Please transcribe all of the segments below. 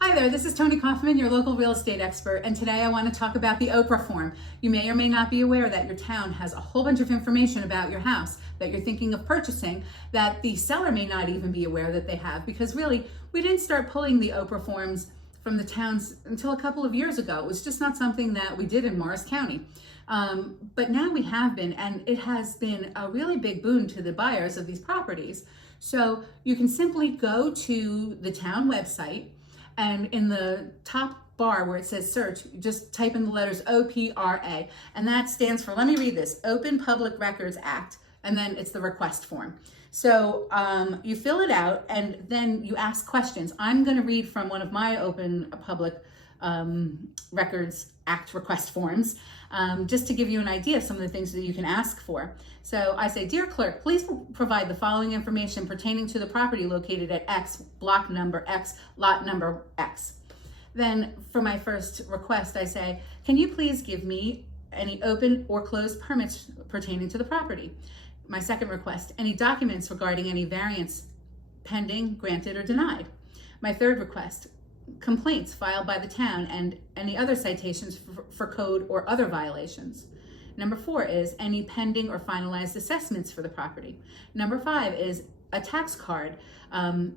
Hi there, this is Toni Kaufmann, your local real estate expert, and today I want to talk about the OPRA form. You may or may not be aware that your town has a whole bunch of information about your house that you're thinking of purchasing that the seller may not even be aware that they have, because really, we didn't start pulling the OPRA forms from the towns until a couple of years ago. It was just not something that we did in Morris County. But now we have been, and it has been a really big boon to the buyers of these properties. So you can simply go to the town website, and in the top bar where it says search, you just type in the letters OPRA, and that stands for, let me read this, Open Public Records Act, and then it's the request form. So you fill it out, and then you ask questions. I'm gonna read from one of my Open Public Records Act request forms, just to give you an idea of some of the things that you can ask for. So I say, dear clerk, please provide the following information pertaining to the property located at X, block number X, lot number X. Then for my first request, I say, can you please give me any open or closed permits pertaining to the property? My second request, any documents regarding any variance pending, granted, or denied. My third request, complaints filed by the town and any other citations for code or other violations. Number 4 is any pending or finalized assessments for the property. Number 5 is a tax card,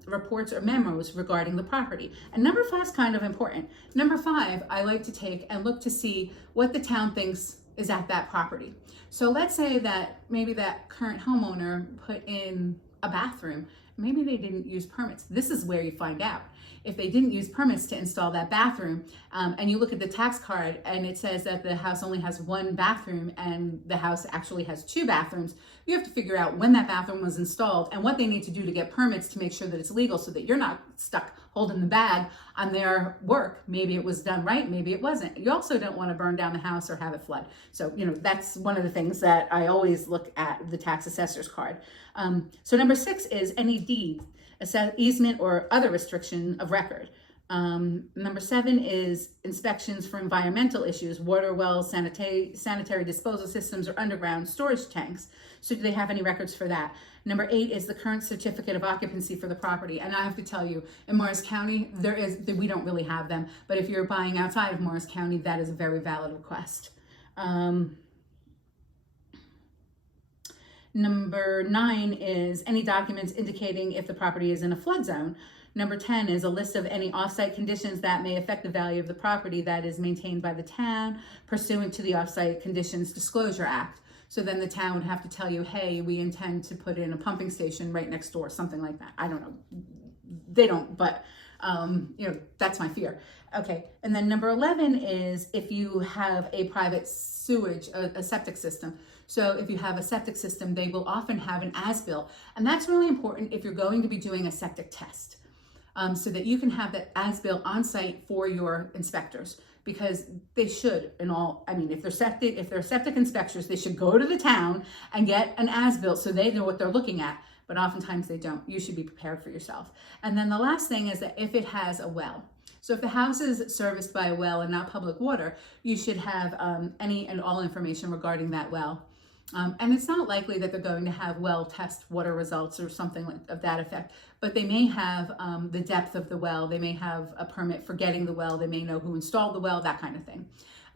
reports or memos regarding the property. And number 5 is kind of important. Number 5, I like to take and look to see what the town thinks is at that property. So let's say that maybe that current homeowner put in a bathroom. Maybe they didn't use permits. This is where you find out. If they didn't use permits to install that bathroom, and you look at the tax card and it says that the house only has 1 bathroom and the house actually has 2 bathrooms, you have to figure out when that bathroom was installed and what they need to do to get permits to make sure that it's legal, so that you're not stuck holding the bag on their work. Maybe it was done right, maybe it wasn't. You also don't want to burn down the house or have it flood. So, that's one of the things that I always look at, the tax assessor's card. So number 6 is any deed, easement, or other restriction of record. Number 7 is inspections for environmental issues, water wells, sanitary disposal systems, or underground storage tanks. So do they have any records for that? Number 8 is the current certificate of occupancy for the property. And I have to tell you, in Morris County, we don't really have them. But if you're buying outside of Morris County, that is a very valid request. Number 9 is any documents indicating if the property is in a flood zone. Number 10 is a list of any off-site conditions that may affect the value of the property that is maintained by the town pursuant to the Off-Site Conditions Disclosure Act. So then the town would have to tell you, hey, we intend to put in a pumping station right next door, something like that. I don't know. They don't, but that's my fear. Okay, and then number 11 is if you have a private sewage, a septic system. So if you have a septic system, they will often have an as-built, and that's really important if you're going to be doing a septic test, so that you can have that as-built on site for your inspectors, because they should, if they're septic inspectors, they should go to the town and get an as-built so they know what they're looking at, but oftentimes they don't. You should be prepared for yourself. And then the last thing is that if it has a well. So if the house is serviced by a well and not public water, you should have any and all information regarding that well. And it's not likely that they're going to have well test water results or something of that effect, but they may have the depth of the well, they may have a permit for getting the well, they may know who installed the well, that kind of thing.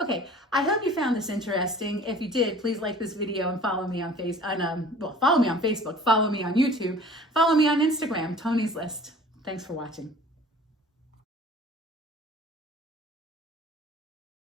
Okay, I hope you found this interesting. If you did, please like this video and follow me on follow me on Facebook, follow me on YouTube, follow me on Instagram, Toni's List. Thanks for watching.